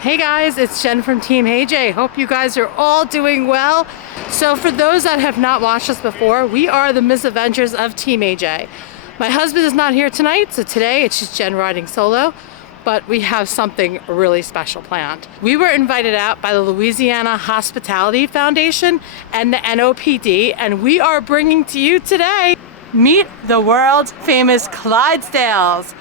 Hey guys, it's Jen from Team Hey J. Hope you guys are all doing well. So for those that have not watched us before, we are the misadventures of Team AJ. My husband is not here tonight, so today it's just Jen riding solo, but we have something really special planned. We were invited out by the Louisiana Hospitality Foundation and the N.O.P.D, and we are bringing to you today, meet the world famous Clydesdales.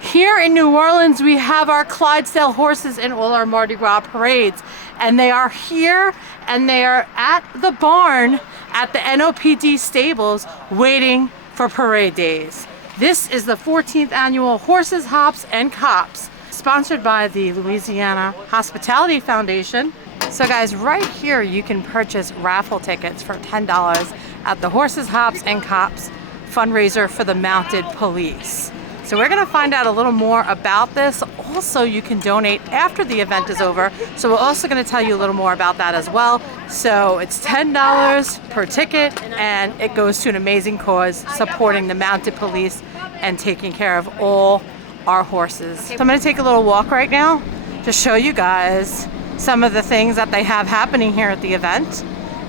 Here in New Orleans, we have our Clydesdale horses in all our Mardi Gras parades, and they are here and they are at the barn at the N.O.P.D stables waiting for parade days. This is the 14th annual Horses, Hops, and Cops, sponsored by the Louisiana Hospitality Foundation. So guys, right here you can purchase raffle tickets for $10 at the Horses, Hops, and Cops fundraiser for the Mounted Police. So we're gonna find out a little more about this. Also, you can donate after the event is over. So we're also gonna tell you a little more about that as well. So it's $10 per ticket and it goes to an amazing cause supporting the Mounted Police and taking care of all our horses. So I'm gonna take a little walk right now to show you guys some of the things that they have happening here at the event.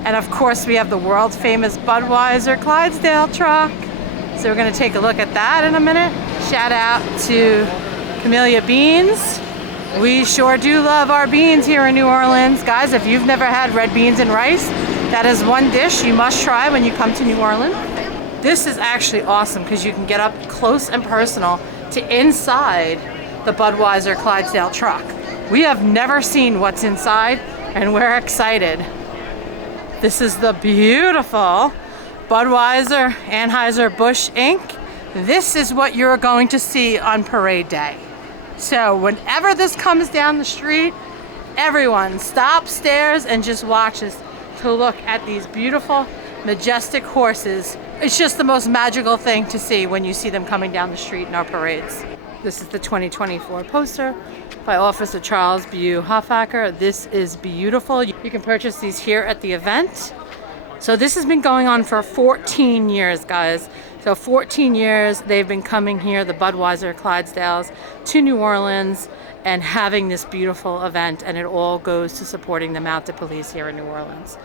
And of course, we have the world famous Budweiser Clydesdale truck. So we're gonna take a look at that in a minute. Shout out to Camellia Beans. We sure do love our beans here in New Orleans. Guys, if you've never had red beans and rice, that is one dish you must try when you come to New Orleans. This is actually awesome because you can get up close and personal to inside the Budweiser Clydesdale truck. We have never seen what's inside and we're excited. This is the beautiful Budweiser Anheuser-Busch Inc. This is what you're going to see on parade day. So whenever this comes down the street, everyone stops, stares, and just watches to look at these beautiful, majestic horses. It's just the most magical thing to see when you see them coming down the street in our parades. This is the 2024 poster by Officer Charles B. Hoffacker. This is beautiful. You can purchase these here at the event. So this has been going on for 14 years, guys. So 14 years they've been coming here, the Budweiser Clydesdales, to New Orleans and having this beautiful event, and it all goes to supporting the Mounted Police here in New Orleans.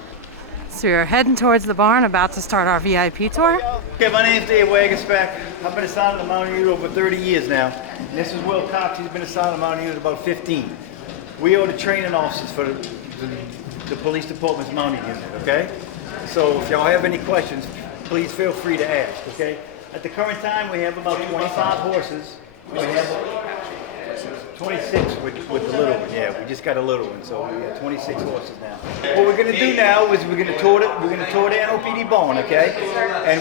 So we're heading towards the barn, about to start our VIP tour. Okay, my name's Dave Wagerspeck. I've been assigned to the Mounted Unit over 30 years now. And this is Will Cox. He's been assigned to the Mounted Unit about 15. We are the training officers for the police department's Mounted Unit, okay? So if y'all have any questions, please feel free to ask, okay? At the current time, we have about 25 horses. We have 26 with the little one, yeah. We just got a little one, so we have 26 horses now. What we're gonna do now is we're gonna tour the N.O.P.D barn, okay? And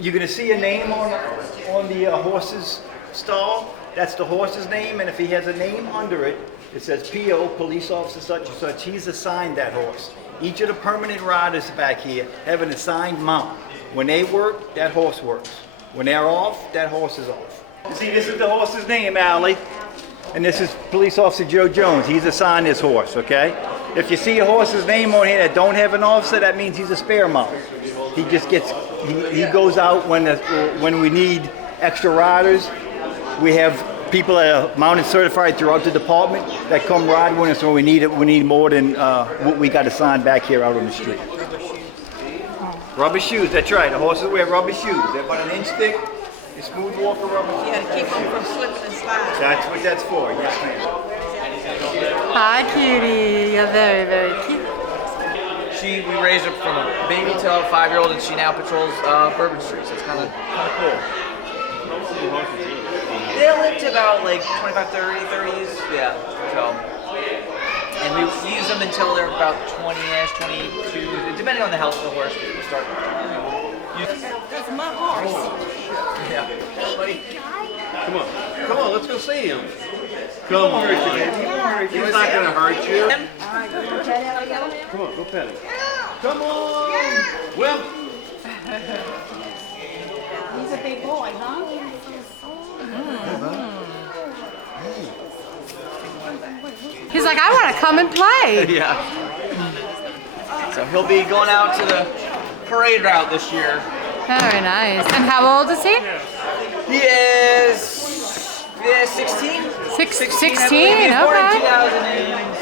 you're gonna see a name on the horse's stall. That's the horse's name, and if he has a name under it, it says P.O. Police Officer such and such. He's assigned that horse. Each of the permanent riders back here have an assigned mount. When they work, that horse works. When they're off, that horse is off. You see, this is the horse's name, Allie. And this is Police Officer Joe Jones. He's assigned this horse, okay? If you see a horse's name on here that don't have an officer, that means he's a spare mount. He just gets, he goes out when we need extra riders. We have people that are mounted certified throughout the department that come ride with us when we need it. We need more than what we got assigned back here out on the street. Rubber shoes, that's right. The horses wear rubber shoes. They're about an inch thick. They smooth walker rubber shoes. Yeah, to keep them from slipping and sliding. That's what that's for, yes ma'am. Hi cutie, you're very, very cute. We raised her from a baby to a 5-year-old, and she now patrols Bourbon Street, so it's kind of cool. They live to about like 25, 30s, yeah. So, and we use them until they're about 20-ish, 22, depending on the health of the horse. We start. That's my horse. Yeah. Buddy. Come on, let's go see him. Come on, he's not gonna hurt you. Come on, go pet him. Come on, Will. He's a big boy, huh? He's like, I want to come and play. Yeah. So he'll be going out to the parade route this year. Very nice. And how old is he? He is 16. 16, He was born in okay.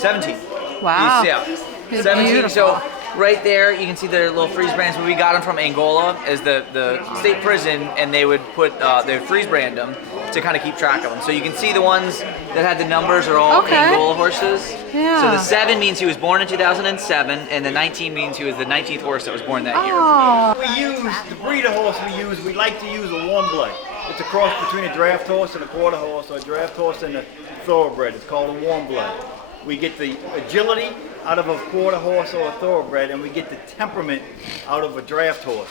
17. Wow. Yeah. It's 17. beautiful. So right there, you can see the little freeze brands. Where we got them from Angola, is the state prison, and they would put they would freeze brand them to kind of keep track of them. So you can see the ones that had the numbers are all Okay. Angola horses. Yeah. So the 7 means he was born in 2007, and the 19 means he was the 19th horse that was born that year. Oh, We use, the breed of horse we use, we like to use a warm blood. It's a cross between a draft horse and a quarter horse, or a draft horse and a thoroughbred. It's called a warm blood. We get the agility out of a quarter horse or a thoroughbred, and we get the temperament out of a draft horse.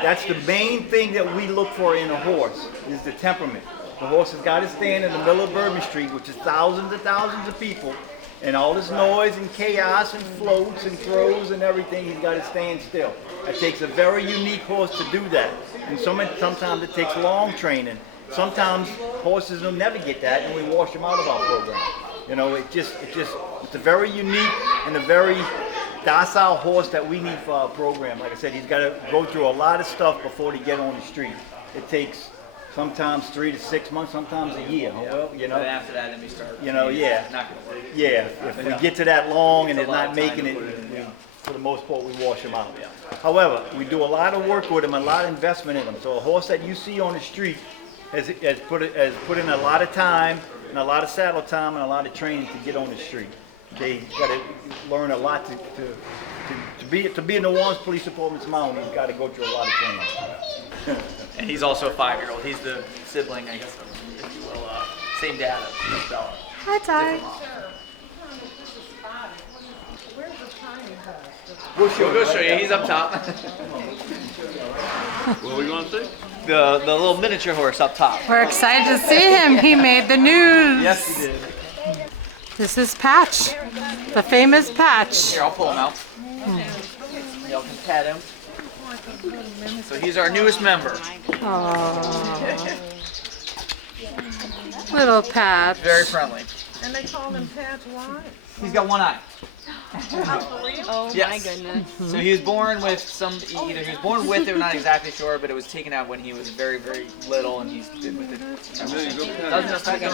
That's the main thing that we look for in a horse, is the temperament. The horse has got to stand in the middle of Bourbon Street, which is thousands and thousands of people, and all this noise and chaos and floats and throws and everything, he's got to stand still. It takes a very unique horse to do that. And sometimes it takes long training. Sometimes horses will never get that, and we wash them out of our program. You know, it's a very unique and a very docile horse that we need for our program. Like I said, he's got to go through a lot of stuff before he get on the street. It takes sometimes 3 to 6 months, sometimes a year. Well, you know. And after that, then we start. You know, yeah. It's not gonna work. Yeah, if we get to that long and It's they're a lot not of time making to it, put it in, yeah. for the most part, we wash them out. However, we do a lot of work with them, a lot of investment in them. So a horse that you see on the street has put in a lot of time and a lot of saddle time and a lot of training to get on the street. They got to learn a lot to be in the New Orleans Police Department's mount. He's got to go through a lot of training. And he's also a 5-year-old. He's the sibling, I guess, if you will, same dad as Bella. hi, Ty. We'll go show you. He's up top. What are we going to see? The little miniature horse up top. We're excited to see him. He made the news. Yes, he did. This is Patch, the famous Patch. Here, I'll pull him out. Y'all can pet him. So he's our newest member. Aww. Little Patch. Very friendly. And they call them Patch why? He's got one eye. Oh Yes. my goodness. So he was born with either he was born with it, we're not exactly sure, but it was taken out when he was very, very little, and he's been with it. Doesn't affect him.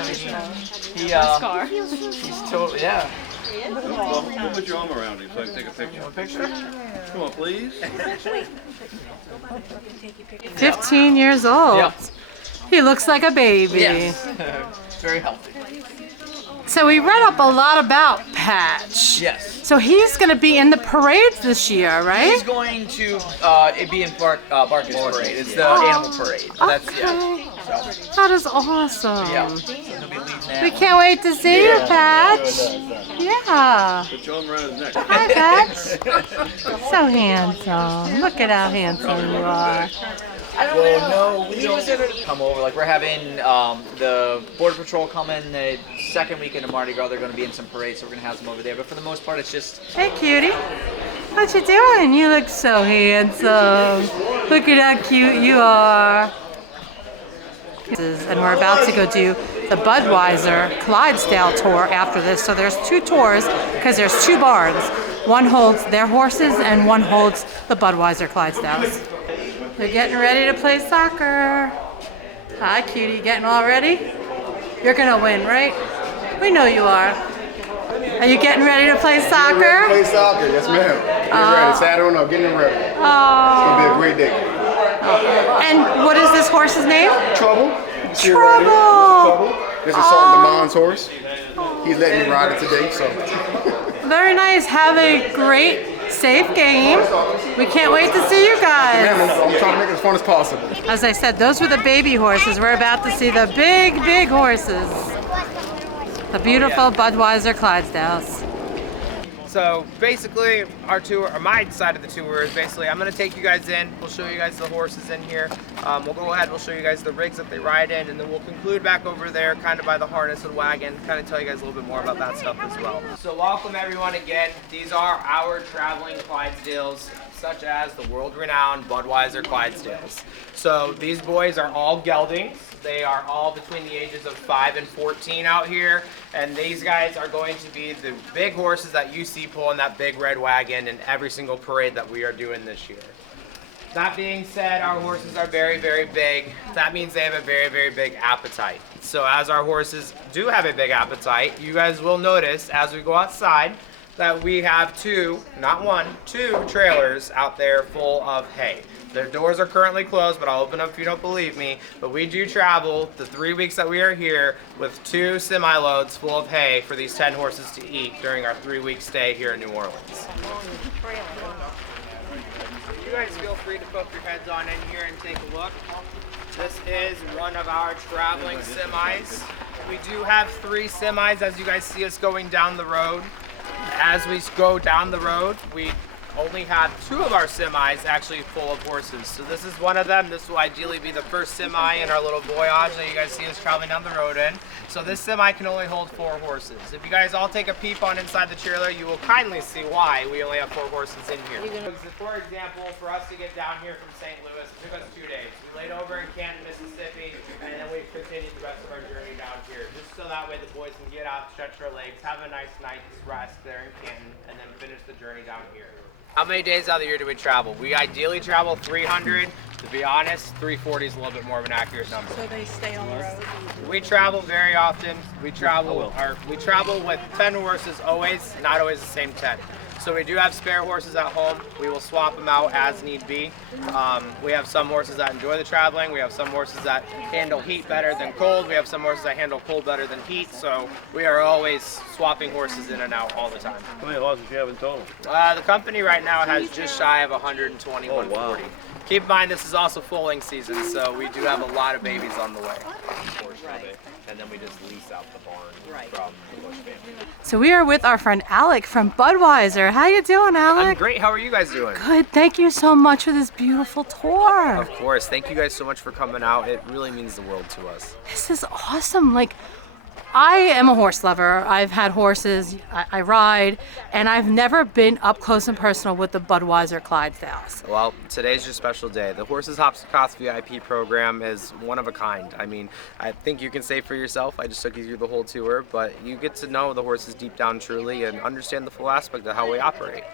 He's totally, yeah. Well, put your arm around him so I can take a picture. A picture? Come on, please. 15 years old. Yep. He looks like a baby. Yes. Very healthy. So we read up a lot about Patch. Yes. So he's going to be in the parades this year, He's right? going to be in Barker's parade. It's the animal parade. So that's Okay. So, That is awesome. yeah. So he'll be leading that We one. can't wait to see you, Patch. Yeah. Put your arm around his neck. Hi, Patch. So handsome. Look at how handsome you are. I don't know. He was able to come over. Like we're having the Border Patrol come in the second weekend of Mardi Gras. They're going to be in some parades, so we're going to have them over there. But for the most part, it's just Hey, cutie. What you doing? You look so handsome. Look at how cute you are. And we're about to go do the Budweiser Clydesdale tour after this. So there's 2 tours because there's 2 barns. One holds their horses and one holds the Budweiser Clydesdales. They're getting ready to play soccer. Hi, cutie. Getting all ready? You're gonna win, right? We know you are. Are you getting ready to play soccer? Play soccer, yes ma'am. Getting ready. Saturday, I'm getting ready. It's Oh. gonna be a great day. And what is this horse's name? Trouble. You see it right here. Trouble. Trouble. This is Sergeant DeMond's horse. He's letting me ride it today, so. Very nice. Have a great, safe game. We can't wait to see you Ma'am, guys. I'm trying to make it as fun as possible. As I said, those were the baby horses. We're about to see the big, big horses. The beautiful Budweiser Clydesdales. So basically, our tour, or my side of the tour is basically, I'm gonna take you guys in. We'll show you guys the horses in here. We'll go ahead, we'll show you guys the rigs that they ride in, and then we'll conclude back over there, kind of by the harness and wagon, kind of tell you guys a little bit more about that stuff as well. So welcome everyone again. These are our traveling Clydesdales, such as the world-renowned Budweiser Clydesdales. So these boys are all geldings. They are all between the ages of 5 and 14 out here, and these guys are going to be the big horses that you see pulling that big red wagon in every single parade that we are doing this year. That being said, our horses are very, very big. That means they have a very, very big appetite. So as our horses do have a big appetite, you guys will notice as we go outside that we have two trailers out there full of hay. Their doors are currently closed, but I'll open up if you don't believe me. But we do travel the 3 weeks that we are here with 2 semi-loads full of hay for these 10 horses to eat during our 3-week stay here in New Orleans. You guys feel free to poke your heads on in here and take a look. This is one of our traveling semis. We do have 3 semis as you guys see us going down the road. As we go down the road, we only have 2 of our semis actually full of horses. So this is one of them. This will ideally be the first semi in our little voyage that you guys see us traveling down the road in. So this semi can only hold 4 horses. If you guys all take a peep on inside the trailer, you will kindly see why we only have 4 horses in here. For example, for us to get down here from St. Louis, it took us 2 days. We laid over in Canton, Mississippi, and then we continued the rest of our journey down here, just so that way the boys can get out, stretch their legs, have a nice night's rest there in Canton, and then finish the journey down here. How many days out of the year do we travel? We ideally travel 300. To be honest, 340 is a little bit more of an accurate number. So they stay on the road? We travel very often. We travel with 10 horses always, not always the same 10. So we do have spare horses at home. We will swap them out as need be. We have some horses that enjoy the traveling. We have some horses that handle heat better than cold. We have some horses that handle cold better than heat. So we are always swapping horses in and out all the time. How many horses do you have in total? The company right now has just shy of 120, 140. Keep in mind this is also foaling season, so we do have a lot of babies on the way. And then we just lease out the barn from the Bush family. So we are with our friend Alec from Budweiser. How you doing, Alec? I'm great. How are you guys doing? Good. Thank you so much for this beautiful tour. Of course. Thank you guys so much for coming out. It really means the world to us. This is awesome. Like, I am a horse lover. I've had horses, I ride, and I've never been up close and personal with the Budweiser Clydesdales. Well, today's your special day. The Horses, Hops, and Cops VIP program is one of a kind. I mean, I think you can say for yourself, I just took you through the whole tour, but you get to know the horses deep down truly and understand the full aspect of how we operate.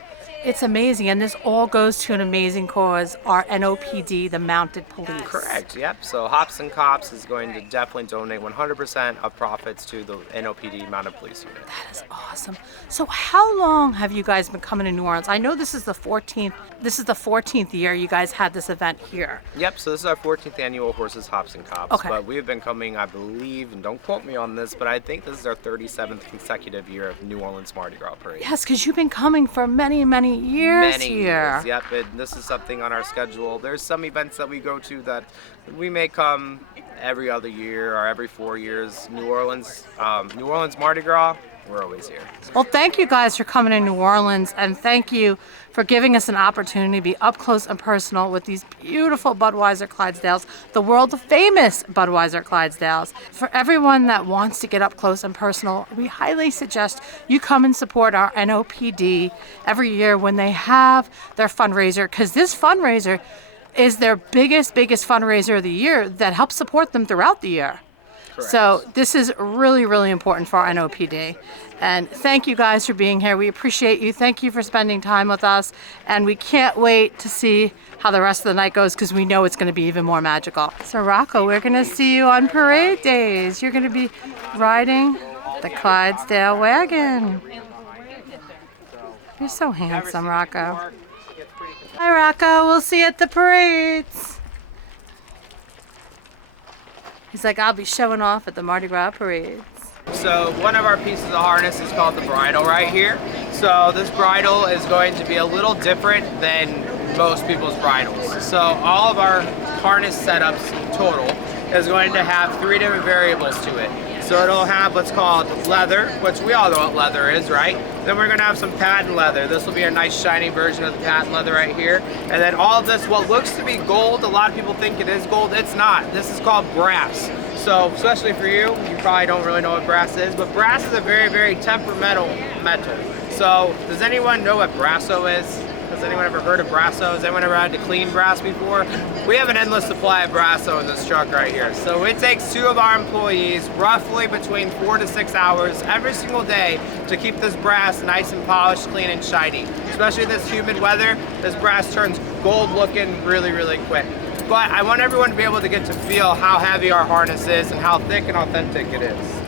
It's amazing, and this all goes to an amazing cause, our N.O.P.D, the Mounted Police. Correct, yep. So Hops and Cops is going to definitely donate 100% of profits to the N.O.P.D Mounted Police Unit. That is awesome. So how long have you guys been coming to New Orleans? I know this is the 14th year you guys had this event here. Yep, so this is our 14th annual Horses, Hops, and Cops. Okay. But we have been coming, I believe, and don't quote me on this, but I think this is our 37th consecutive year of New Orleans Mardi Gras Parade. Yes, because you've been coming for many, many years Many here. years, yep. This is something on our schedule. There's some events that we go to that we may come every other year or every 4 years. New Orleans Mardi Gras, we're always here. Well, thank you guys for coming to New Orleans, and thank you for giving us an opportunity to be up close and personal with these beautiful Budweiser Clydesdales, the world famous Budweiser Clydesdales. For everyone that wants to get up close and personal, we highly suggest you come and support our N.O.P.D every year when they have their fundraiser, because this fundraiser is their biggest fundraiser of the year that helps support them throughout the year. Correct. So this is really, really important for our N.O.P.D. And thank you guys for being here. We appreciate you. Thank you for spending time with us. And we can't wait to see how the rest of the night goes, because we know it's going to be even more magical. So Rocco, we're going to see you on parade days. You're going to be riding the Clydesdale wagon. You're so handsome, Rocco. Hi, Rocco. We'll see you at the parades. He's like, I'll be showing off at the Mardi Gras parades. So one of our pieces of harness is called the bridle right here. So this bridle is going to be a little different than most people's bridles. So all of our harness setups total is going to have 3 different variables to it. So it'll have what's called leather, which we all know what leather is, right? Then we're gonna have some patent leather. This will be a nice shiny version of the patent leather right here. And then all of this, what looks to be gold, a lot of people think it is gold, it's not. This is called brass. So especially for you, you probably don't really know what brass is, but brass is a very, very temperamental metal. So does anyone know what brasso is? Has anyone ever heard of Brasso? Has anyone ever had to clean brass before? We have an endless supply of Brasso in this truck right here. So it takes 2 of our employees roughly between 4 to 6 hours every single day to keep this brass nice and polished, clean and shiny. Especially this humid weather, this brass turns gold looking really, really quick. But I want everyone to be able to get to feel how heavy our harness is and how thick and authentic it is.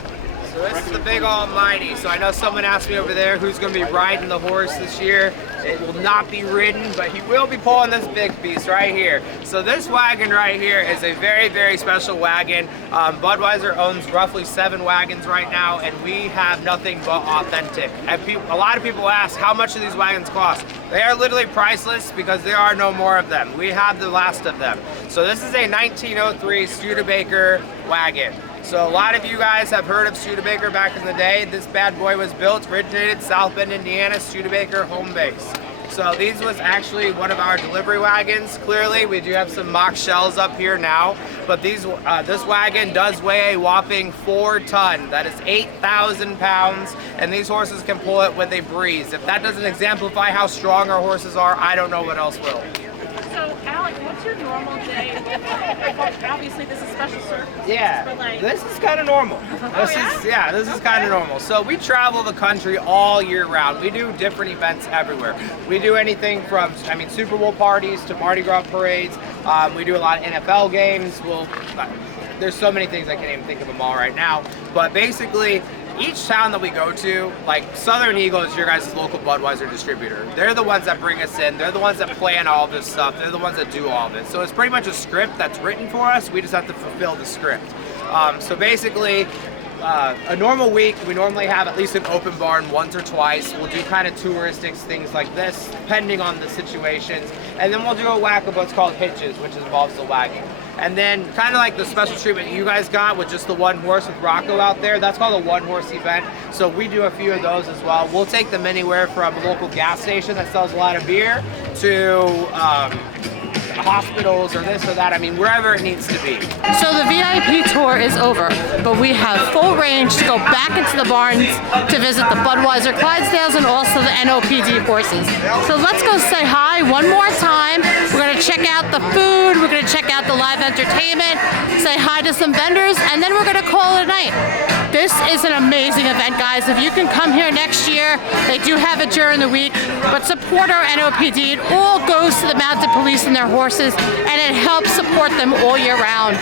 So this is the big almighty. So I know someone asked me over there who's going to be riding the horse this year. It will not be ridden, but he will be pulling this big piece right here. So this wagon right here is a very, very special wagon. Budweiser owns roughly 7 wagons right now, and we have nothing but authentic. And a lot of people ask how much do these wagons cost. They are literally priceless because there are no more of them. We have the last of them. So this is a 1903 Studebaker wagon. So a lot of you guys have heard of Studebaker back in the day. This bad boy was built, originated South Bend, Indiana, Studebaker home base. So these was actually one of our delivery wagons. Clearly, we do have some mock shells up here now, but this wagon does weigh a whopping 4 ton. That is 8,000 pounds, and these horses can pull it with a breeze. If that doesn't exemplify how strong our horses are, I don't know what else will. So, Alec, what's your normal day? Obviously, this is special circumstances. Yeah, but like... this is kind of normal. This is kind of normal. So we travel the country all year round. We do different events everywhere. We do anything from, Super Bowl parties to Mardi Gras parades. We do a lot of NFL games. There's so many things I can't even think of them all right now. But basically, each town that we go to, like Southern Eagle is your guys' local Budweiser distributor. They're the ones that bring us in. They're the ones that plan all this stuff. They're the ones that do all of it. So it's pretty much a script that's written for us. We just have to fulfill the script. So basically, a normal week, we normally have at least an open barn once or twice. We'll do kind of touristic things like this, depending on the situations. And then we'll do a whack of what's called hitches, which involves the wagon. And then kind of like the special treatment you guys got with just the 1 horse with Rocco out there, that's called a 1 horse event. So we do a few of those as well. We'll take them anywhere from a local gas station that sells a lot of beer to hospitals or this or that. Wherever it needs to be. So the VIP tour is over, but we have full range to go back into the barns to visit the Budweiser Clydesdales and also the N.O.P.D horses. So let's go say hi one more time. We're going to check out the food, we're going to check out the live entertainment, say hi to some vendors, and then we're going to call it a night. This is an amazing event, guys. If you can come here next year, they do have it during the week, but support our N.O.P.D. It all goes to the mounted police and their horses, and it helps support them all year round.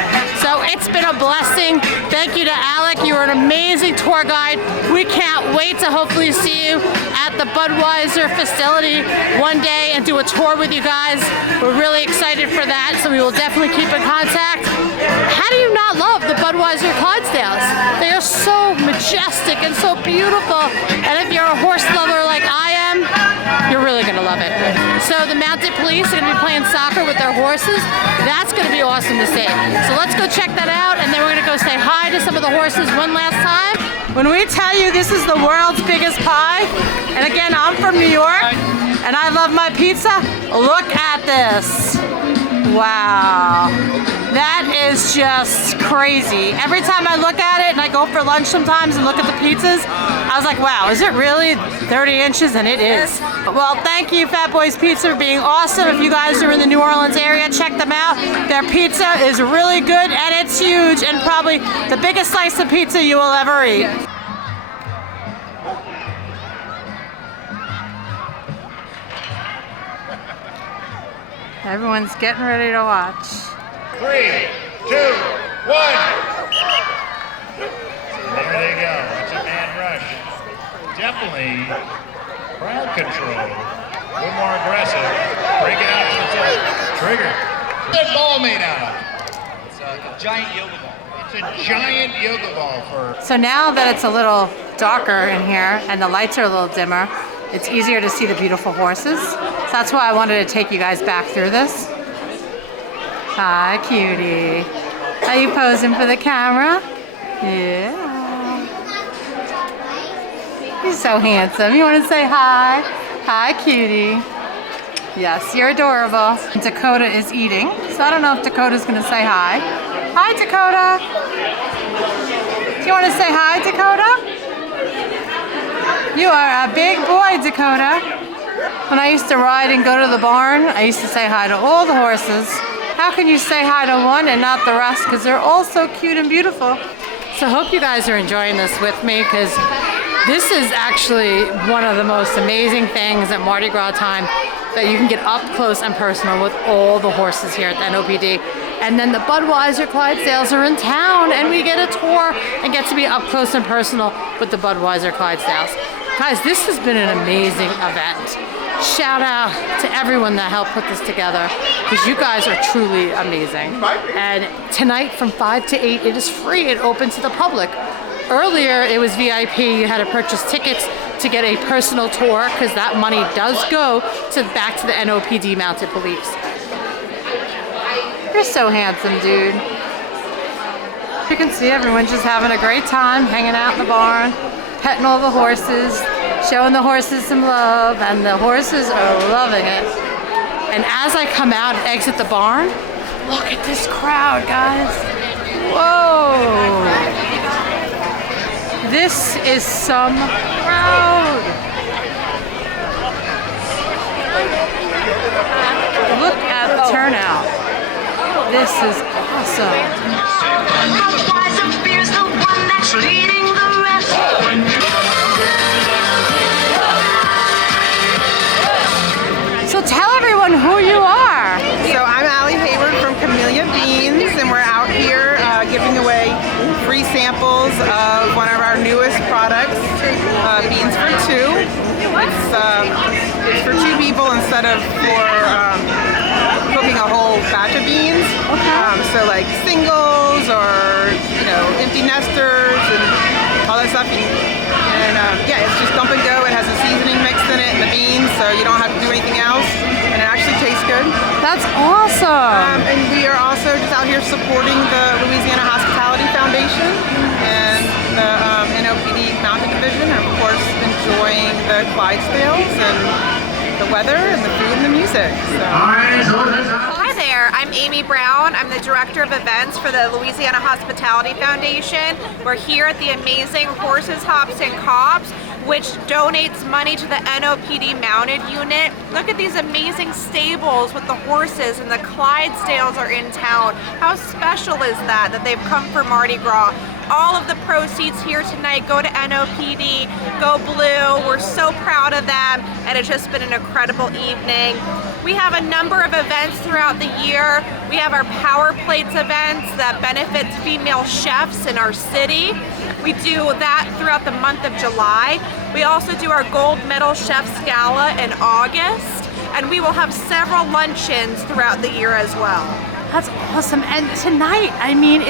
So it's been a blessing. Thank you to Alec. You were an amazing tour guide. We can't wait to hopefully see you at the Budweiser facility one day and do a tour with you guys. We're really excited for that, so we will definitely keep in contact. How do you not love the Budweiser Clydesdales? They are so majestic and so beautiful, and if you're a horse lover like I am, you're really going to love it. So the mounted police are going to be playing soccer with their horses. That's going to be awesome to see. So let's go check that out, and then we're going to go say hi to some of the horses one last time. When we tell you this is the world's biggest pie, and again, I'm from New York, and I love my pizza, look at this. Wow. That is just crazy. Every time I look at it, and I go for lunch sometimes and look at the pizzas, I was like, wow, is it really 30 inches? And it is. Well, thank you, Fat Boys Pizza, for being awesome. If you guys are in the New Orleans area, check them out. Their pizza is really good, and it's huge, and probably the biggest slice of pizza you will ever eat. Everyone's getting ready to watch. 3, 2, 1. There they go. It's a mad rush. Definitely crowd control. A little more aggressive. Break it out to the top. Trigger. What's that ball made out of? It's a giant yoga ball. It's a giant yoga ball for... So now that it's a little darker in here and the lights are a little dimmer, it's easier to see the beautiful horses. So that's why I wanted to take you guys back through this. Hi, cutie. Are you posing for the camera? Yeah. You're so handsome. You want to say hi? Hi, cutie. Yes, you're adorable. Dakota is eating, so I don't know if Dakota's going to say hi. Hi, Dakota. Do you want to say hi, Dakota? You are a big boy, Dakota. When I used to ride and go to the barn, I used to say hi to all the horses. How can you say hi to one and not the rest? Because they're all so cute and beautiful. So I hope you guys are enjoying this with me, because this is actually one of the most amazing things at Mardi Gras time, that you can get up close and personal with all the horses here at the N.O.P.D. And then the Budweiser Clydesdales are in town, and we get a tour and get to be up close and personal with the Budweiser Clydesdales. Guys, this has been an amazing event. Shout out to everyone that helped put this together, because you guys are truly amazing. And tonight from 5 to 8, it is free. It open to the public. Earlier, it was VIP. You had to purchase tickets to get a personal tour, because that money does go back to the N.O.P.D. Mounted Police. You're so handsome, dude. You can see everyone just having a great time, hanging out in the barn, petting all the horses, showing the horses some love, and the horses are loving it. And as I come out and exit the barn, look at this crowd, guys. Whoa! This is some crowd. Look at the turnout. This is awesome. So tell everyone who you are. So I'm Allie Hayward from Camellia Beans, and we're out here giving away free samples of one of our newest products, Beans for Two. It's for two people instead of for cooking a whole batch of beans. So like singles or empty nesters and all that stuff. And yeah, it's just dump and go. It has a seasoning mixed in it and the beans, so you don't have to do anything else. And it actually tastes good. That's awesome. And we are also just out here supporting the Louisiana Hospitality Foundation and the N.O.P.D. Mounted Division, and of course enjoying the Clydesdales and the weather and the food and the music. So. Hi there, I'm Amy Brown. I'm the Director of Events for the Louisiana Hospitality Foundation. We're here at the amazing Horses, Hops, and Cops, which donates money to the N.O.P.D. Mounted Unit. Look at these amazing stables with the horses, and the Clydesdales are in town. How special is that they've come for Mardi Gras? All of the proceeds here tonight go to N.O.P.D. Go Blue. We're so proud of them, and it's just been an incredible evening. We have a number of events throughout the year. We have our Power Plates events that benefits female chefs in our city. We do that throughout the month of July. We also do our Gold Medal Chef's Gala in August, and we will have several luncheons throughout the year as well. That's awesome. And tonight, I mean,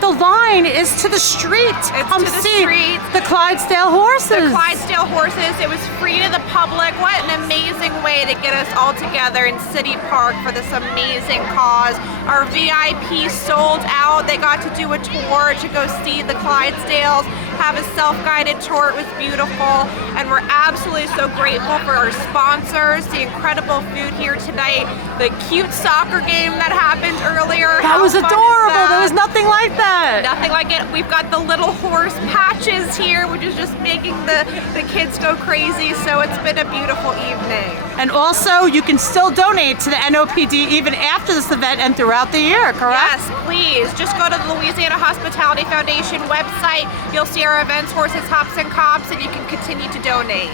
the line is to the street. It's Come to the see street. The Clydesdale horses. The Clydesdale horses. It was free to the public. What an amazing way to get us all together in City Park for this amazing cause. Our VIP sold out. They got to do a tour to go see the Clydesdales, have a self-guided tour. It was beautiful, and we're absolutely so grateful for our sponsors, the incredible food here tonight, the cute soccer game that happened earlier. That was adorable. There was nothing like that. Nothing like it. We've got the little horse patches here, which is just making the kids go crazy. So it's been a beautiful evening. And also, you can still donate to the N.O.P.D. even after this event and throughout the year, correct? Yes, please. Just go to the Louisiana Hospitality Foundation website. You'll see our events, Horses, Hops, and Cops, and you can continue to donate.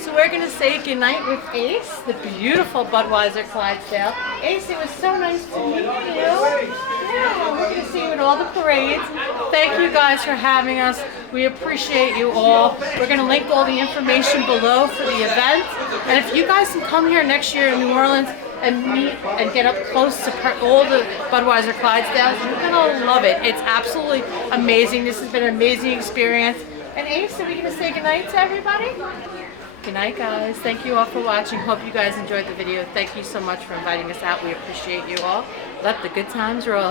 So we're going to say goodnight with Ace, the beautiful Budweiser Clydesdale. Ace, it was so nice to meet you. Yeah, we're going to see you at all the parades. Thank you guys for having us. We appreciate you all. We're going to link all the information below for the event. And if you guys can come here next year in New Orleans and meet and get up close to all the Budweiser Clydesdales, you're going to love it. It's absolutely amazing. This has been an amazing experience. And Ace, are we going to say goodnight to everybody? Good night, guys. Thank you all for watching. Hope you guys enjoyed the video. Thank you so much for inviting us out. We appreciate you all. Let the good times roll.